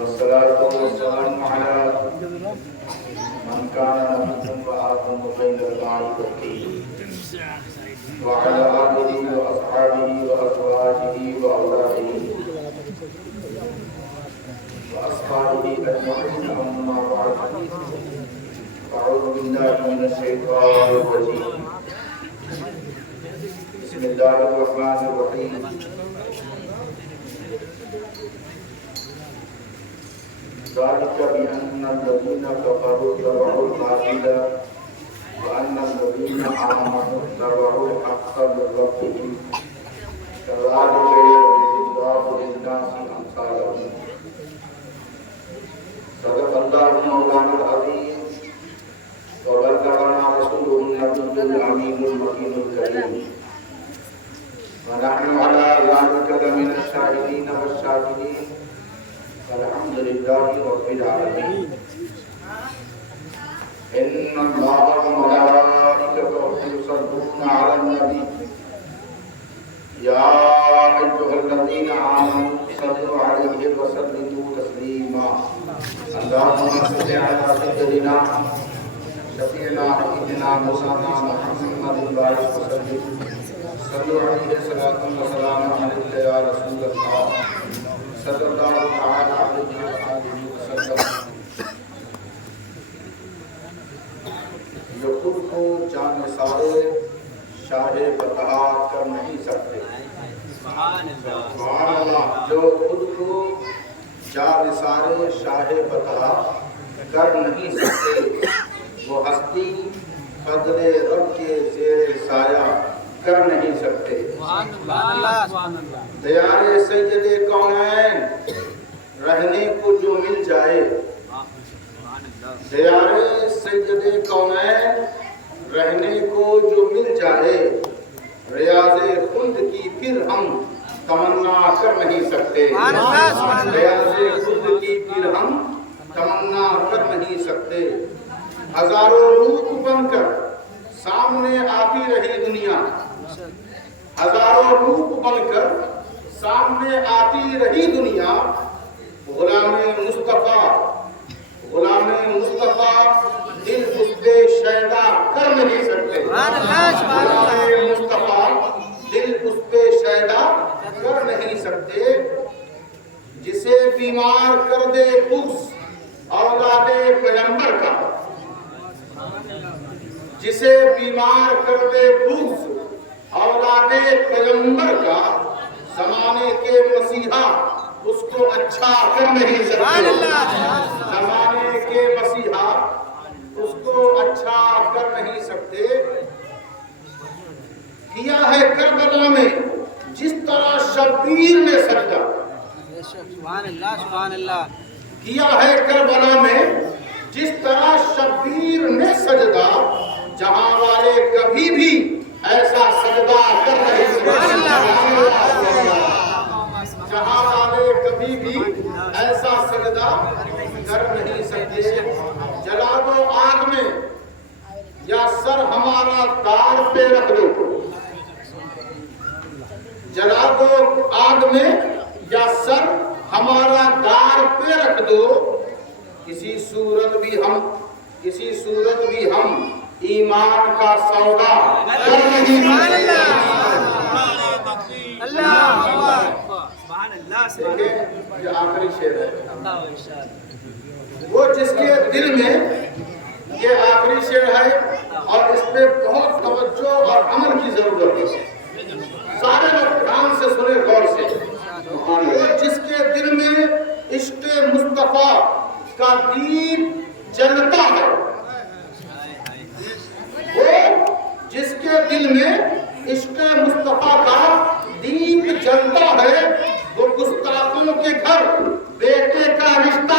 والصلاة والسلام على من كان نبيا وآدم بين المعرفتين وعلى آله وأصحابه وأزواجه وأولاده وأصحابه أجمعين أما بعد أعوذ بالله من الشيطان الرجيم بسم الله الرحمن الرحيم ذلك بأن الذين كفروا اتبعوا الباطل وأن الذين آمنوا اتبعوا الحق من ربهم كذلك يضرب الله للناس أمثالهم صدق الله مولانا العظيم وبلغنا رسوله النبي الأمين المكين الكريم ونحن على ذلك لمن الشاهدين والشاكرين الحمد لله رب العالمين إن الله وملائكته يصلون على النبي يا أيها الذين آمنوا صلوا عليه وسلموا تسليما اللهم صل على سيدنا شفيعنا سيدنا مولانا محمد وآله وسلم صلوا عليه صلاة وسلام عليك يا رسول الله صلی اللہ تعالی علیہ وآلہ وسلم. جو خود کو جان نثار شاہ فتح کر نہیں سکتے، سبحان اللہ، جو خود کو جان نثار شاہ فتح کر نہیں سکتے وہ ہستی فضل رب کے زیر سایہ کر نہیں سکتے. دیار سید کونین رہنے کو جو مل جائے، دیار سید کونین رہنے کو جو مل جائے، ریاض خلد کی پھر ہم تمنا کر نہیں سکتے. ریاض خلد کی پھر ہم تمنا کر نہیں سکتے. ہزاروں روپ بن کر سامنے آتی رہی دنیا، ہزاروں روپ بن کر سامنے آتی رہی دنیا، غلام مصطفیٰ دل اس پہ شیدا کر نہیں سکتے. غلام مصطفیٰ دل اس پہ شیدا کر نہیں سکتے. جسے بیمار کر دے بغض اولاد پیغمبر کا، جسے بیمار کر دے بغض اولاد پیغمبر کا، زمانے کے مسیحا اس کو اچھا کر نہیں سکتے. زمانے کے مسیحا اس کو اچھا کر نہیں سکتے. کیا ہے کربلا میں جس طرح شبیر نے سجدہ، سبحان اللہ سبحان اللہ، کیا ہے کربلا میں جس طرح شبیر نے سجدہ، جہاں والے کبھی بھی ایسا سجدہ کر نہیں سکتے. جہاں والے کبھی بھی ایسا سجدہ کر نہیں سکتے. جلا دو آگ میں یا سر ہمارا دار پہ رکھ دو، جلا دو آگ میں یا سر ہمارا دار پہ رکھ دو، کسی صورت بھی ہم ایمان کا سودا کر نہیں سکتے. دیکھیں یہ آخری شعر ہے، وہ جس کے دل میں، یہ آخری شعر ہے اور اس پہ بہت توجہ اور عمل کی ضرورت ہے. سارے لوگ دھیان سے سنے، غور سے. وہ جس کے دل میں عشق مصطفیٰ کا دیپ جلتا ہے، وہ جس کے دل میں عشق مصطفیٰ کا دیپ جلتا ہے، وہ گستاخوں کے گھر بیٹے کا رشتہ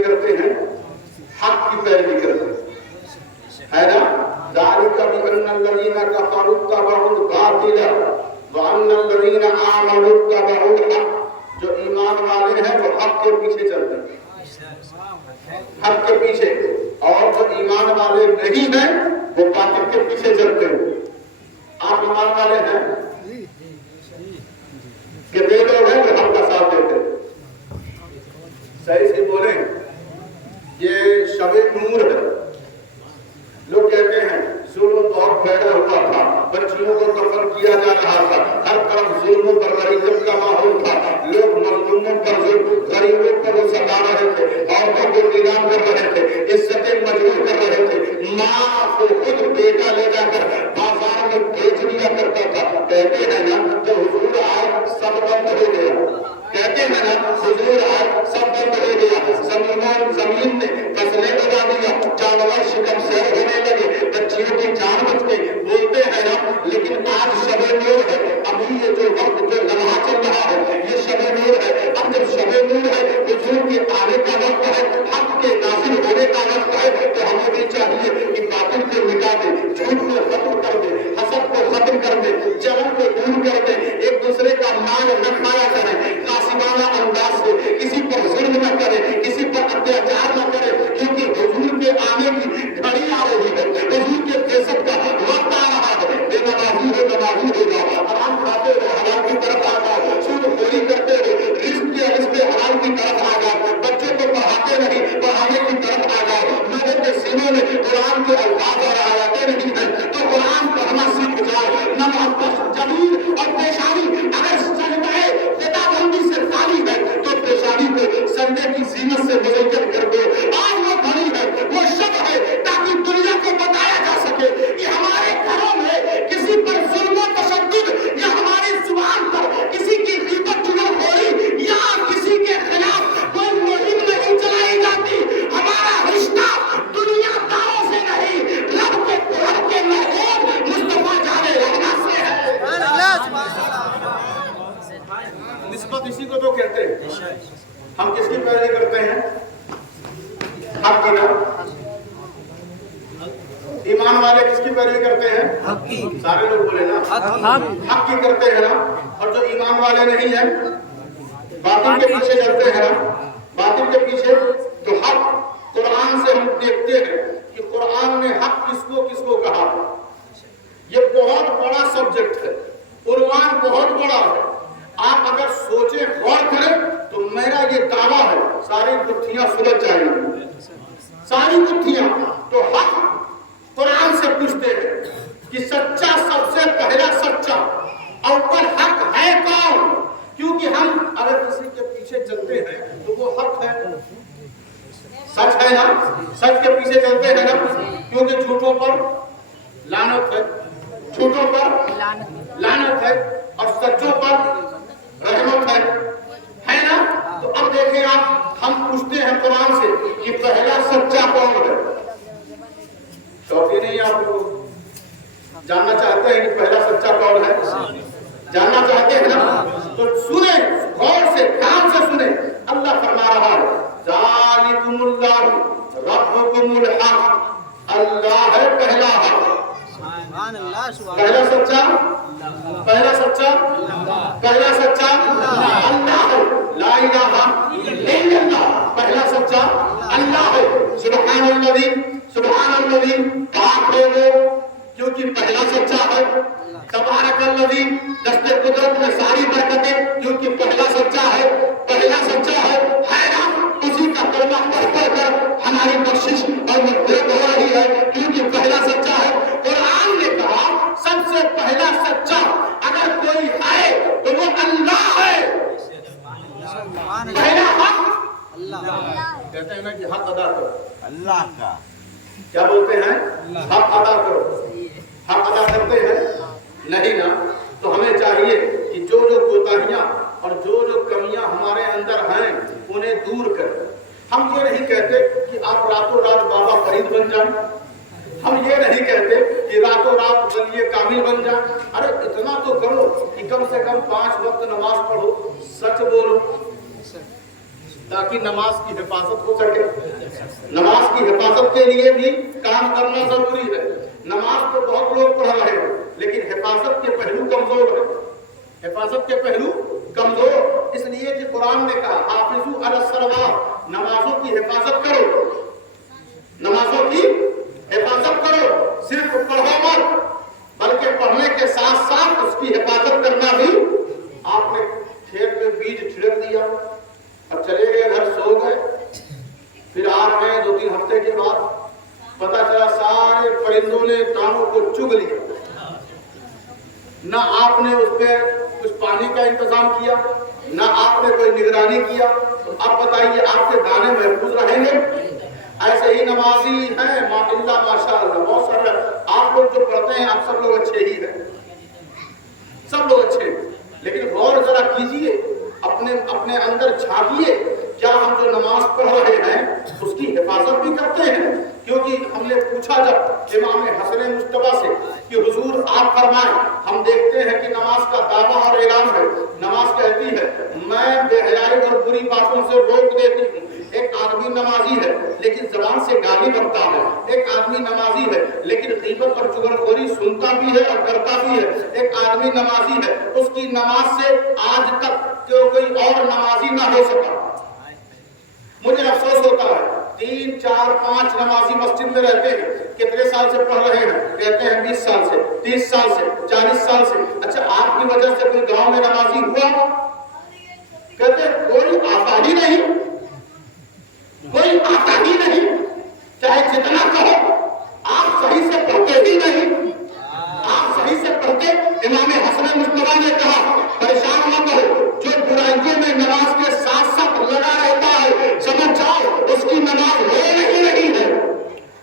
پیروی کرتے ہیں, حق کی پیروی کرتے ہیں, ہے نا. ذالک بأن الذین کفروا اتبعوا الباطل وأن الذین آمنوا اتبعوا الحق. جو ایمان والے ہیں وہ حق کے پیچھے چلتے ہیں, حق کے پیچھے, اور جو ایمان والے نہیں ہیں وہ باطل کے پیچھے چلتے ہیں. آپ ایمان والے ہیں کہ بے لوگ ہیں جو حق کا ساتھ دیتے ہیں؟ صحیح سے بولیں. یہ شب نور ہے. لوگ کہتے ہیں ظلم بہت پیدا ہوا تھا, بچیوں کو دفن کیا جا رہا تھا, ہر طرف ظلم و بربریت کا ماحول تھا, لوگ مظلوموں پر ظلم, غریبوں پر وہ ستا رہے تھے, عورتوں کو نیلام کر رہے تھے, عزتیں مجروح کر رہے تھے, ماں کو خود بیٹا لے جا کر بازار میں بیچ دیا کرتا تھا. کہتے ہیں نا جو حضور آئے سب بند ہو گیا, کہتے ہیں نا حضور آئے سب بند ہو گیا, زمین نے فصلیں اگا دیا, جانور شکم سے ہونے لگے, بچیوں کی جان بچ گئی. بولتے ہیں نا لیکن آج شب نور ہے. ابھی یہ جو وقت جو لمحہ چل رہا ہے یہ شب نور ہے. اب جب شب نور ہے, حضور کے آنے کا وقت ہے, حق کے نازل ہونے کا وقت ہے, تو ہمیں بھی چاہیے کہ باطل کو مٹا دے, جھوٹ کو ختم کر دے, حسد کو ختم کر دے, جلن کو دور کر دے, ایک دوسرے کا مال نہ کھایا کرے, قاسمانہ انداز سے کسی پر ظلم نہ کرے, کسی پر اتیاچار نہ کرے, کیونکہ حضور کے آنے کی گھڑی آ رہی ہے, حضور کے فیصد کا وقت آ رہا ہے. بے نمازی ہو نمازی ہو جاؤ, حرام کھاتے ہو حرام کی طرف آ جاؤ, سود خوری کرتے ہو رزق حرام کی طرف آ جاؤ, بچوں کو پڑھاتے نہیں پڑھانے کی طرف آ جاؤ, لوگوں کے سینوں میں قرآن کے الفاظ اور آیاتیں نہیں ہیں تو قرآن پڑھنا سیکھ جاؤ. نماز جبین اور پیشانی اگر سجدہ خدا بندی سے خالی ہے تو پیشانی کو سجدے کی زینت سے مزین کر دو. آج وہ گھڑی ہے, وہ شب ہے, تاکہ دنیا کو بتایا جا سکے کہ ہمارے گھروں میں کسی پر ظلم و تشدد یا ہماری زبان پر کسی کی غیبت چغلخوری یا کسی کے خلاف کوئی مہم نہیں چلائی جاتی. ہمارا رشتہ دنیا داروں سے نہیں, رب کے قرآن کے محبوب مصطفیٰ جانے رہنا سے ہے. نسبت اسی کو تو کہتے ہیں. ہم کس کی پیروی کرتے ہیں؟ حق کی. نا ایمان والے کس کی پیروی کرتے ہیں؟ حق کی. سارے لوگ بولے نا حق کی کرتے ہیں نا. اور جو ایمان والے نہیں ہیں باطل کے پیچھے چلتے ہیں نا, باطل کے پیچھے. تو حق قرآن سے ہم دیکھتے ہیں کہ قرآن میں حق کس کو کہا ہے. یہ بہت بڑا سبجیکٹ ہے, عنوان بہت بڑا ہے. آپ اگر سوچیں غور کریں تو میرا یہ دعویٰ ہے ساری گتھیاں سلجھ جائیں گی, ساری گتھیاں. تو حق قرآن سے پوچھتے ہیں کہ سچا, سب سے پہلا سچا اول حق ہے کون؟ کیونکہ ہم اگر کسی کے پیچھے چلتے ہیں تو وہ حق ہے, سچ ہے نا, سچ کے پیچھے چلتے ہیں نا, کیونکہ جھوٹوں پر لعنت ہے, جھوٹوں پر لعنت ہے اور سچوں پر رحمت ہے نا. تو اب دیکھیں آپ, ہم پوچھتے ہیں قرآن سے کہ پہلا سچا کون ہے. شوقی نہیں آپ کو جاننا چاہتے ہیں کہ پہلا سچا کون ہے؟ جاننا چاہتے ہیں نا, تو سنیں غور سے, کان سے سنیں. اللہ فرما رہا ہے ذالکم اللہ ربکم الحق, اللہ ہے پہلا حق. پہلا سچا, پہلا سچا, پہلا سچا اللہ ہے, لا الہ الا اللہ. پہلا سچا اللہ ہے. سبحان الذی, سبحان الذی, پاک ہے وہ کیونکہ پہلا سچا ہے. تبارک الذی, دست قدرت میں ساری برکتیں کیونکہ پہلا سچا ہے. پہلا سچا ہے نا, اسی کا کلمہ پڑھ کر ہماری بخشش اور مغفرت ہو رہی ہے کیونکہ پہلا سچا ہے. قرآن نے کہا سب سے پہلا سچا اگر کوئی ہے تو وہ اللہ ہے. پہلا حق اللہ. کہتے ہیں نا کہ حق ادا کرو اللہ کا. کیا بولتے ہیں؟ حق ادا کرو. حق ادا کرتے ہیں نہیں نا. تو ہمیں چاہیے کہ جو کوتاہیاں اور جو کمیاں ہمارے اندر ہیں انہیں دور کریں. ہم یہ نہیں کہتے کہ آپ راتوں رات بابا فرید بن جائیں. ہم یہ نہیں کہتے کہ راتوں رات ولی کامل بن جائیں. ارے اتنا تو کرو کہ کم سے کم 5 وقت نماز پڑھو, سچ بولو. تاکہ نماز کی حفاظت ہو سکے. نماز کی حفاظت کے لیے بھی کام کرنا ضروری ہے. نماز تو بہت لوگ پڑھ رہے ہیں لیکن حفاظت کے پہلو کمزور ہے. حفاظت کے پہلو کمزور اس لیے کہ قرآن نے کہا حافظوا علی الصلوات، نمازوں کی حفاظت کرو. نمازوں کی حفاظت کرو، صرف پڑھو مت بلکہ پڑھنے کے ساتھ ساتھ اس کی حفاظت کرنا بھی. آپ نے کھیت میں بیج چھڑک دیا اور چلے گئے گھر سو گئے، پھر آ رہے ہیں 2-3 ہفتے کے بعد پتا چلا سارے پرندوں نے دانوں کو چگ لیا. نہ آپ نے اس پہ کچھ پانی کا انتظام کیا، نہ آپ نے کوئی نگرانی کیا، تو اب بتائیے آپ کے دانے محفوظ رہیں گے؟ ایسے ہی نمازی ہیں اللہ ماشاءاللہ بہت سارے آپ لوگ جو پڑھتے ہیں آپ سب لوگ اچھے ہی ہیں، سب لوگ اچھے ہیں، لیکن غور ذرا کیجئے، اپنے اندر جھانکیے، کیا ہم جو نماز پڑھ رہے ہیں اس کی حفاظت بھی کرتے ہیں؟ کیونکہ ہم نے پوچھا جب امام حسن مجتبی سے کہ حضور آپ فرمائیں، ہم دیکھتے ہیں کہ نماز کا دعویٰ اور اعلان ہے، نماز کہتی ہے میں بے حیائی اور بری باتوں سے روک دیتی ہوں. ایک آدمی نمازی ہے لیکن زبان سے گالی بکتا ہے. ایک آدمی نمازی ہے لیکن غیبت اور چغلخوری سنتا بھی ہے اور کرتا بھی ہے. ایک آدمی نمازی ہے اس کی نماز سے آج تک کوئی اور نمازی نہ ہو سکا. مجھے افسوس ہوتا ہے 3, 4, 5 نمازی مسجد میں رہتے ہیں. کتنے سال سے پڑھ رہے ہیں؟ کہتے ہیں 20 سال سے، 30 سال سے، 40 سال سے. اچھا آپ کی وجہ سے کوئی گاؤں میں نمازی ہوا؟ کہتے ہیں کوئی آتا ہی نہیں، کوئی آتا ہی نہیں، چاہے جتنا کہو آپ صحیح سے پڑھتے ہی نہیں. آپ صحیح سے پڑھتے. امام حسن مجتبی نے کہا پریشان نہ کرو، جو برائیوں میں نماز کے ساتھ ساتھ لگا رہتا ہے سمجھ جاؤ اس کی نماز ہو نہیں رہی ہے،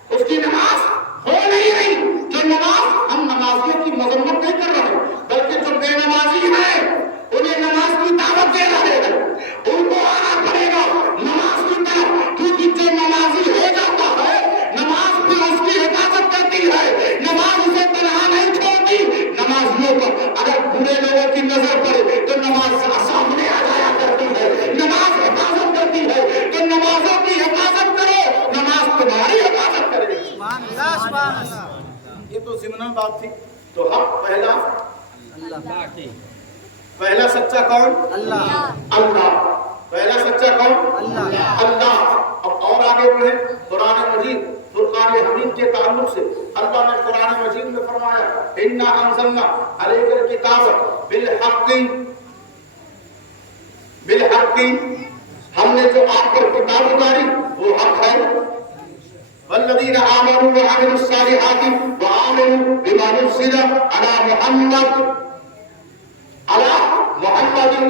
اس کی نماز ہو نہیں رہی. جو نماز ہم نمازیوں کی مذمت نہیں کر رہے بلکہ جو بے نمازی ہیں انہیں نماز کی دعوت دے رہے ہیں. ان کو آنا پڑے گا نماز کی طرف، کیونکہ جو نمازی ہو جاتا ہے نماز بھی اس کی حفاظت کرتی ہے، نماز اسے تنہا نہیں چھوڑتی. نمازیوں پر اگر برے لوگوں کی نظر پڑے تو نماز سامنے آ جایا کرتی ہے، نماز حفاظت کرتی ہے. تو نمازوں کی حفاظت کرو، نماز تمہاری حفاظت کرے گی. سبحان اللہ سبحان اللہ. یہ تو ضمن بات تھی. تو حق پہلا سچا کون؟ اللہ. اللہ. پہلا سچا کون؟ اللہ. اللہ. اب اور آگے بڑھیں. قرآن مجید فرقان حمید کے تعلق سے اللہ نے قرآن مجید میں فرمایا اِنَّا أَنزَلْنَا عَلَيْكَ الْكِتَابَ بِالْحَقِّ، ہم نے جو آپ پر کتاب اتاری وہ حق ہے. وَالَّذِينَ آمَنُوا وَعَمِلُوا الصَّالِحَاتِ وَآمَنُوا بِمَا نُزِّلَ عَلَى مُحَمَّدٍ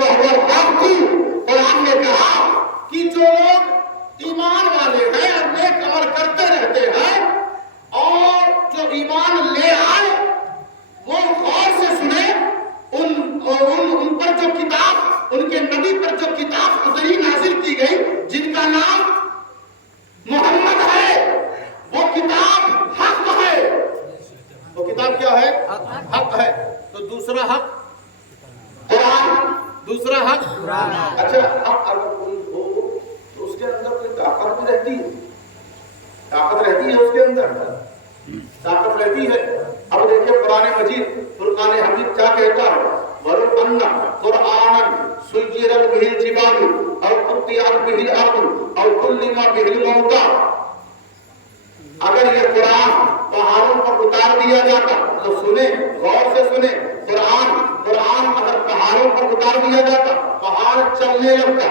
وَهُوَ الْحَقُّ. قرآن نے کہا کہ جو لوگ ایمان والے ہیں اور نیک عمل کرتے رہتے ہیں اور جو ایمان لے آئے وہ غور سے سنیں ان پر جو کتاب، ان کے نبی پر جو کتاب اتری نازل کی گئی جن کا نام محمد ہے، وہ کتاب حق ہے. وہ کتاب کیا ہے؟ حق ہے. تو دوسرا حق قرآن، دوسرا حق قرآن. اچھا حق اگر کوئی ہو تو اس کے اندر کوئی طاقت بھی رہتی ہے، طاقت رہتی ہے اس کے اندر، طاقت رہتی ہے. اب دیکھیں قرآن مجید فرقان حمید کیا کہتا ہے وَلَوْ أَنَّ قُرْآنًا سُيِّرَتْ بِهِ الْجِبَالُ أَوْ قُطِّعَتْ بِهِ الْأَرْضُ أَوْ كُلِّمَ بِهِ الْمَوْتَى. اگر یہ قرآن پہاڑوں پر اتار دیا جاتا تو سنیں، غور سے سنیں. قرآن اگر پہاڑوں پر اتار دیا جاتا پہاڑ چلنے لگتا،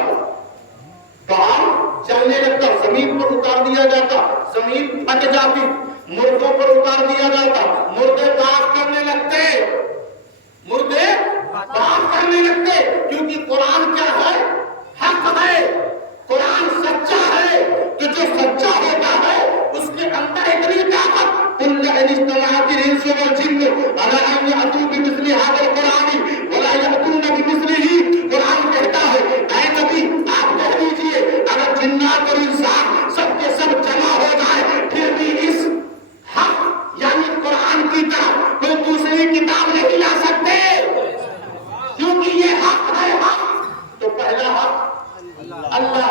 پہاڑ چلنے لگتا. زمین پر اتار دیا جاتا زمین پھٹ جاتی. مردوں پر اتار دیا جاتا مردے بات کرنے لگتے، مردے بات کرنے لگتے. کیونکہ قرآن کیا ہے؟ حق ہے. قرآن سچا ہے. تو جو سچا ہوتا ہے اس کے اندر اتنی طاقت. قُلْ لَئِنِ اجْتَمَعَتِ الْإِنسُ وَالْجِنُّ عَلَىٰ أَن يَأْتُوا بِمِثْلِ هَٰذَا الْقُرْآنِ وَلَا يَأْتُونَ بِمِثْلِهِ. قرآن کہتا ہے اے نبی آپ کہہ دیجئے اگر جنات اور انسان سب کے سب جمع ہو جائے پھر بھی اس حق یعنی قرآن کی طرف کوئی دوسری کتاب نہیں لا سکتے، کیونکہ یہ حق ہے. حق تو پہلا حق اللہ.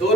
2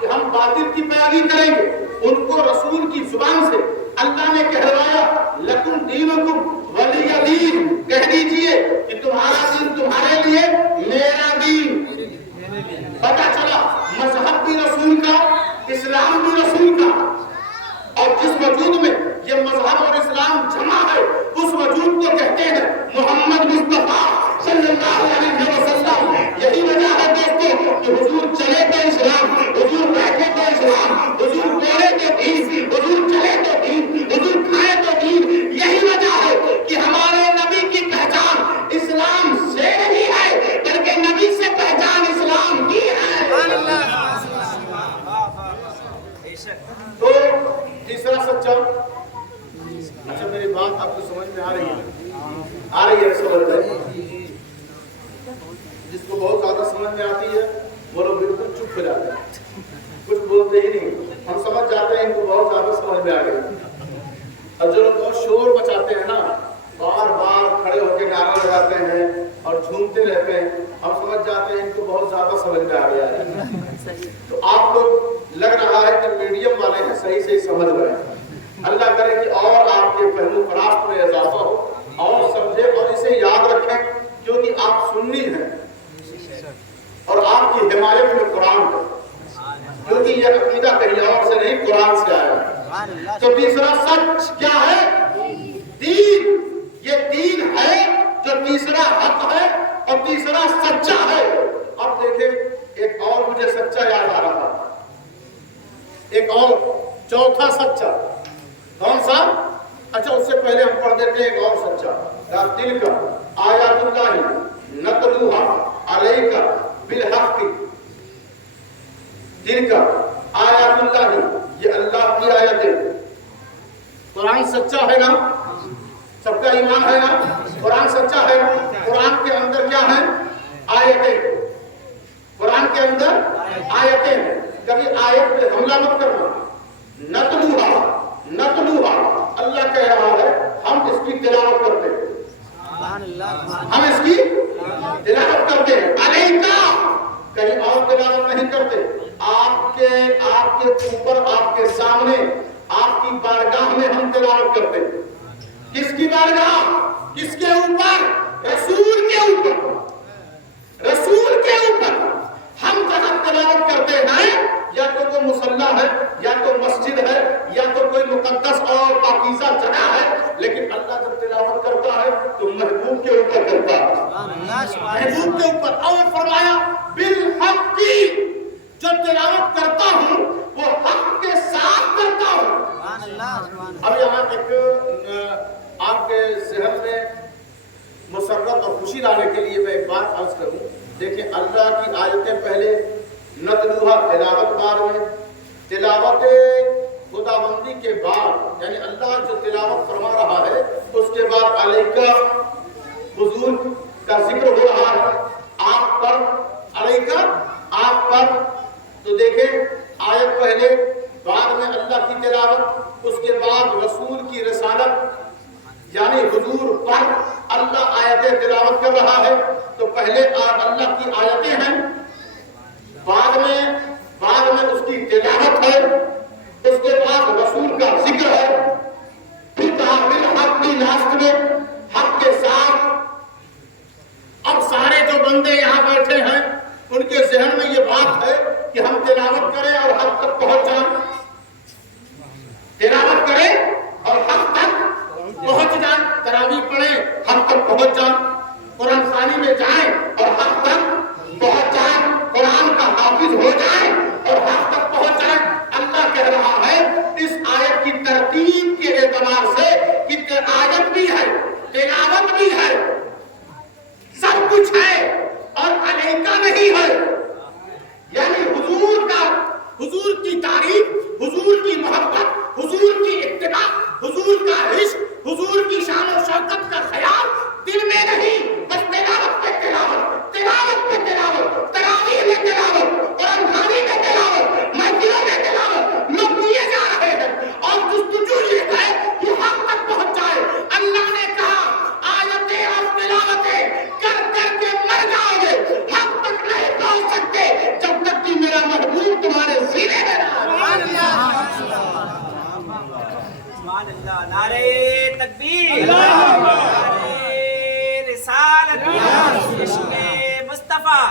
کہ ہم باطل کی پیروی کریں گے، ان کو رسول کی زبان سے اللہ نے کہلوایا لکم دینکم ولی دین، کہہ دیجئے کہ تمہارا دین تمہارے لیے، میرا دین۔ پتہ چلا مذہب بھی رسول کا، اسلام بھی رسول کا، اور جس وجود میں یہ مذہب اور اسلام جمع ہے اس وجود کو کہتے ہیں محمد مصطفیٰ صلی اللہ علیہ وسلم۔ یہی وجہ ہے دوستو کہ حضور چلے تو اسلام، حضور بیٹھے تو اسلام، حضور بولے تو دین، حضور چلے تو دین، حضور کھائے تو دین۔ یہی وجہ ہے کہ ہمارے نبی کی پہچان اسلام سے نہیں ہے بلکہ نبی سے پہچان اسلام کی ہے۔ تو تیسرا سچا، اچھا میری بات آپ کو سمجھ میں آ رہی ہے سمجھ میں؟ جس کو بہت زیادہ سمجھ میں آتی ہے وہ لوگ بالکل چپ ہو جاتے ہیں، کچھ بولتے ہی نہیں، ہم سمجھ جاتے ہیں ان کو بہت زیادہ سمجھ میں آ گئی۔ اور جو لوگ بہت شور مچاتے ہیں نا، بار بار کھڑے ہو کے نعرہ لگاتے ہیں اور جھومتے رہتے ہیں، ہم سمجھ جاتے ہیں ان کو بہت زیادہ سمجھ میں آ گیا ہے۔ تو آپ لوگ لگ رہا ہے کہ میڈیم والے ہیں، صحیح سمجھ رہے ہیں۔ اللہ کرے کہ اور آپ کے فہم و فراست میں اضافہ ہو اور سمجھے اور اسے یاد رکھیں، کیونکہ آپ سنی ہیں اور آپ کی حمایت میں قرآن ہے، کیونکہ یہ عقیدہ کہیں اور سے نہیں قرآن سے آیا ہے۔ تو تیسرا سچ کیا ہے؟ دین۔ یہ دین ہے جو تیسرا حق ہے اور تیسرا سچا ہے۔ اب دیکھیں ایک اور مجھے سچا یاد آ رہا ہے، ایک اور چوتھا سچا کون سا؟ اچھا اس سے پہلے ہم پڑھ دیتے ہیں ایک اور سچا، دل کا آیات اللہ نتلوها علیک بالحق، دل کا آیات اللہ، یہ اللہ کی آیتیں۔ قرآن سچا ہے نا؟ سب کا ایمان ہے نا؟ قرآن سچا ہے نا؟ قرآن کے اندر کیا ہے؟ آیتیں۔ قرآن کے اندر آیتیں ہیں، کبھی آیت پہ حملہ مت کرنا۔ نتلوہا اللہ کہہ رہا ہے ہم اس کی تلاوت کرتے ہیں، ہم اس کی تلاوت کرتے ہیں، علیکا کہیں اور تلاوت نہیں کرتے، آپ کے اوپر، آپ کے سامنے، آپ کی بارگاہ میں ہم تلاوت کرتے ہیں۔ کس کی بارگاہ؟ کس کے اوپر؟ رسول کے اوپر، رسول کے اوپر ہم جہاں تلاوت کرتے ہیں، یا تو کوئی مصلی ہے، یا تو مسجد ہے، یا تو کوئی مقدس اور پاکیزہ جگہ ہے، لیکن اللہ جب تلاوت کرتا ہے تو محبوب کے اوپر کرتا ہے، محبوب کے اوپر۔ اور فرمایا بالحق کی، جو تلاوت کرتا ہوں وہ حق کے ساتھ کرتا ہوں۔ اب یہاں ایک آپ کے ذہن میں مسرت اور خوشی لانے کے لیے میں ایک بات عرض کروں۔ دیکھیں اللہ کی آیتیں پہلے، نتلوہا تلاوت بعد میں، تلاوت خداوندی کے بعد، یعنی اللہ جو تلاوت فرما رہا ہے اس کے بعد علیکہ حضور کا ذکر ہو رہا ہے، آپ پر، علیکہ آپ پر۔ تو دیکھیں آیت پہلے، بعد میں اللہ کی تلاوت، اس کے بعد رسول کی رسالت یعنی حضور پر اللہ آیتیں تلاوت کر رہا ہے۔ تو پہلے اللہ کی آیتیں ہیں، بعد میں اس کی تلاوت ہے، اس کے بعد رسول کا ذکر ہے، پھر کہا بالحق کی لاسٹ میں، حق کے ساتھ۔ اب سارے جو بندے یہاں بیٹھے ہیں ان کے ذہن میں یہ بات ہے کہ ہم تلاوت کریں اور حق تک پہنچ جائیں، تلاوت کریں اور حق تک پہنچ جائیں، تراویح پڑھیں حق تک پہنچ جائیں، قرآن خوانی میں جائیں اور حق تک پہنچ جائیں، قرآن کا حافظ ہو جائیں اور حق تک پہنچ جائیں۔ اللہ